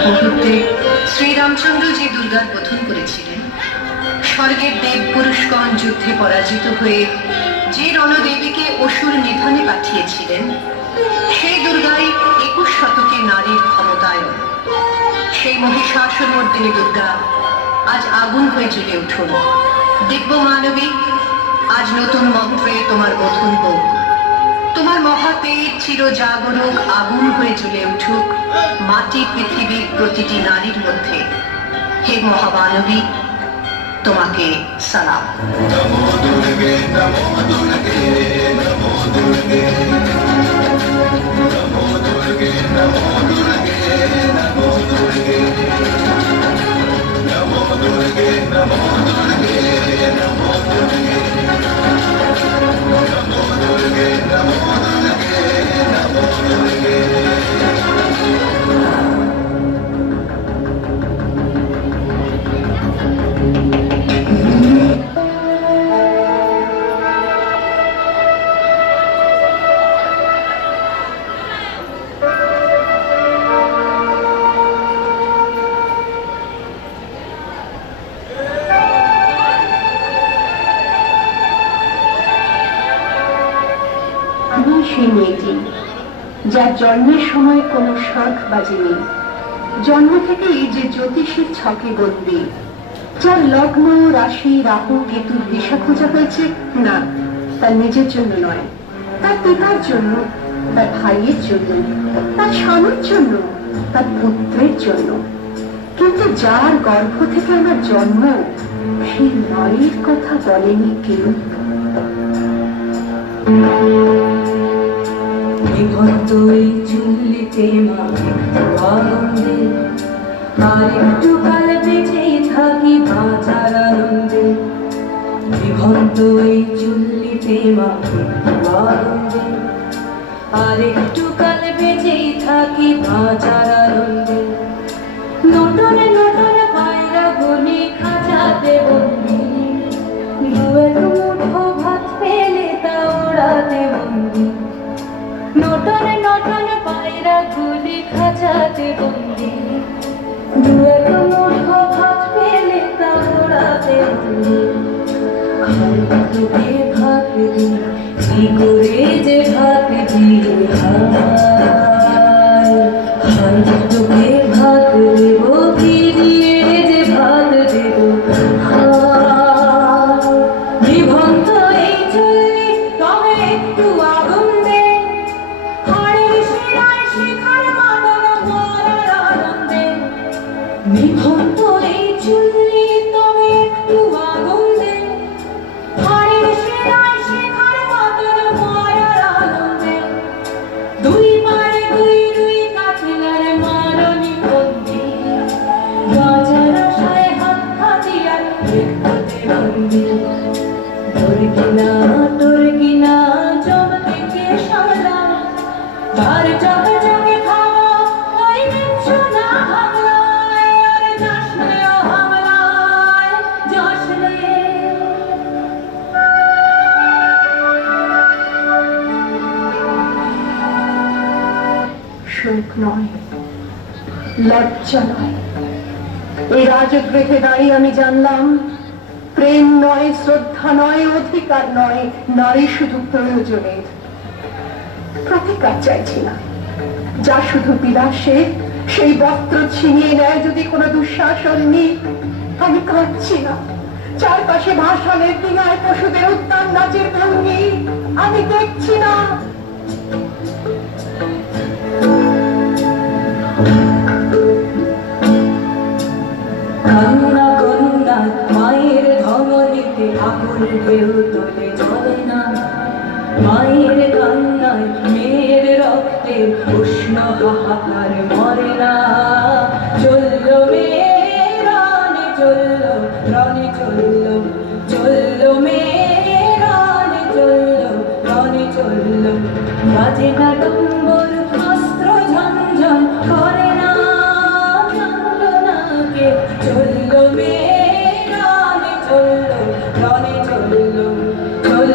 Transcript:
মুহূর্তে শ্রীরামচন্দ্র যে দুর্গার বোধন করেছিলেন, স্বর্গের দেব পুরুষগণ যুদ্ধে পরাজিত হয়ে যে রণদেবীকে অসুর নিধনে পাঠিয়েছিলেন, সেই দুর্গাই 21 শতকে নারীর ক্ষমতায়ন। সেই মহিষাসুরমর্দিনী দুর্গা আজ আগুন হয়ে জ্বলে উঠুন। দিব্য মানবী, আজ নতুন মন্ত্রে তোমার বোধন হোক। তোমার মহাতেজ চিরজাগরুক আগুন হয়ে জ্বলে উঠুক মাটি পৃথিবীর প্রতিটি নারীর মধ্যে। হে মহামানবী, তোমাকে সালাম। নমো দুর্গে, নমো দুর্গে, নমো দুর্গে, নমো দুর্গে, নমো দুর্গে, নমো দুর্গে, নমো দুর্গে, নমো দুর্গে, নমো দুর্গে, নমো দুর্গে, নমো দুর্গে, নমো দুর্গে। সেই মেয়েটি যার জন্মের সময় কোনো শাঁখ বাজেনি, জন্ম থেকেই যে জ্যোতিষীর ছকে বন্দী, যার লগ্ন রাশি রাহু কেতুর দিশা খোঁজা হয়েছে না তার নিজের জন্য নয়, তার পিতার জন্য, তার ভাইয়ের জন্য, তার স্বামীর জন্য, তার পুত্রের জন্য। কিন্তু যার গর্ভ থেকে আমার জন্ম, সেই নারীর কথা বলেনি কেউ। এই চুল্লিতে আনন্দে আর একটু কাল বেঁচেই থাকি বাঁচার আনন্দে। বিভক্ত এই চুল্লিতে আনন্দে আর একটু কাল বেঁচেই থাকি বাঁচার আনন্দে। নটনে নটনে পায়রা গুলি খাঁচাতে বন্দি, দু এক মুঠো ভাত পেলে তা ওড়াতে বন্দি। নটনে নটনে পায়রা গুলি খাঁচাতে বন্দি, দু এক মুঠো ভাত পেলে তা ওড়াতে বন্দি। তোকে ভাত দি, কি করে যে ভাত দিলে হায় হায়, তোকে ভাত দেব কি দিয়ে যে ভাত দেব হায়। বিভক্ত এই চুল্লি তবে একটু আগুন দে, হাড়ের শিরায় শিখার মাদন মরার আনন্দে। বিভক্ত এই চুল্লি তবে একটু আগুন দে, হাড়ের শিরায় শিখার মাদন মরার আনন্দে। দুই পারে দুই দুই কাঠিলার মারণি বন্দি, বাজার আশায় হাত হাতিয়ার দেখতে বন্দি। তোর কিনা জব থেকে সামলা, তার চকে চকে খাওয়া ওই বিচ্ছু না হামলায়। আর যাসলে ও হামলায় যাসলে। শোক নয়, লজ্জা নয়, এই রাজগৃহে দাঁড়িয়ে আমি জানলাম প্রেম নয়, শ্রদ্ধা নয়, অধিকার নয়, নারী শুধু প্রয়োজনের। প্রতিকার চাইছি না, যা শুধু বিলাসের, সেই বস্ত্র ছিনিয়ে নেয় যদি কোনো দুঃশাসনী। আমি কাঁদছি না, চারপাশে ভাষণের দিনায় পশুদের উত্তান নাচের ভঙ্গি আমি দেখছি না। কান্না কন্যা মায়ের ধমনীতে আকুল ঢেউ তোলে চলে না। মায়ের কান্নায় মেয়ের রক্তে উষ্ণ হাহাকার মরে না। চলল মেয়ে রানে চলল, রনে চলল, চলল মেয়ে রানে চলল, রনে চলল। বাজে না ডম্বর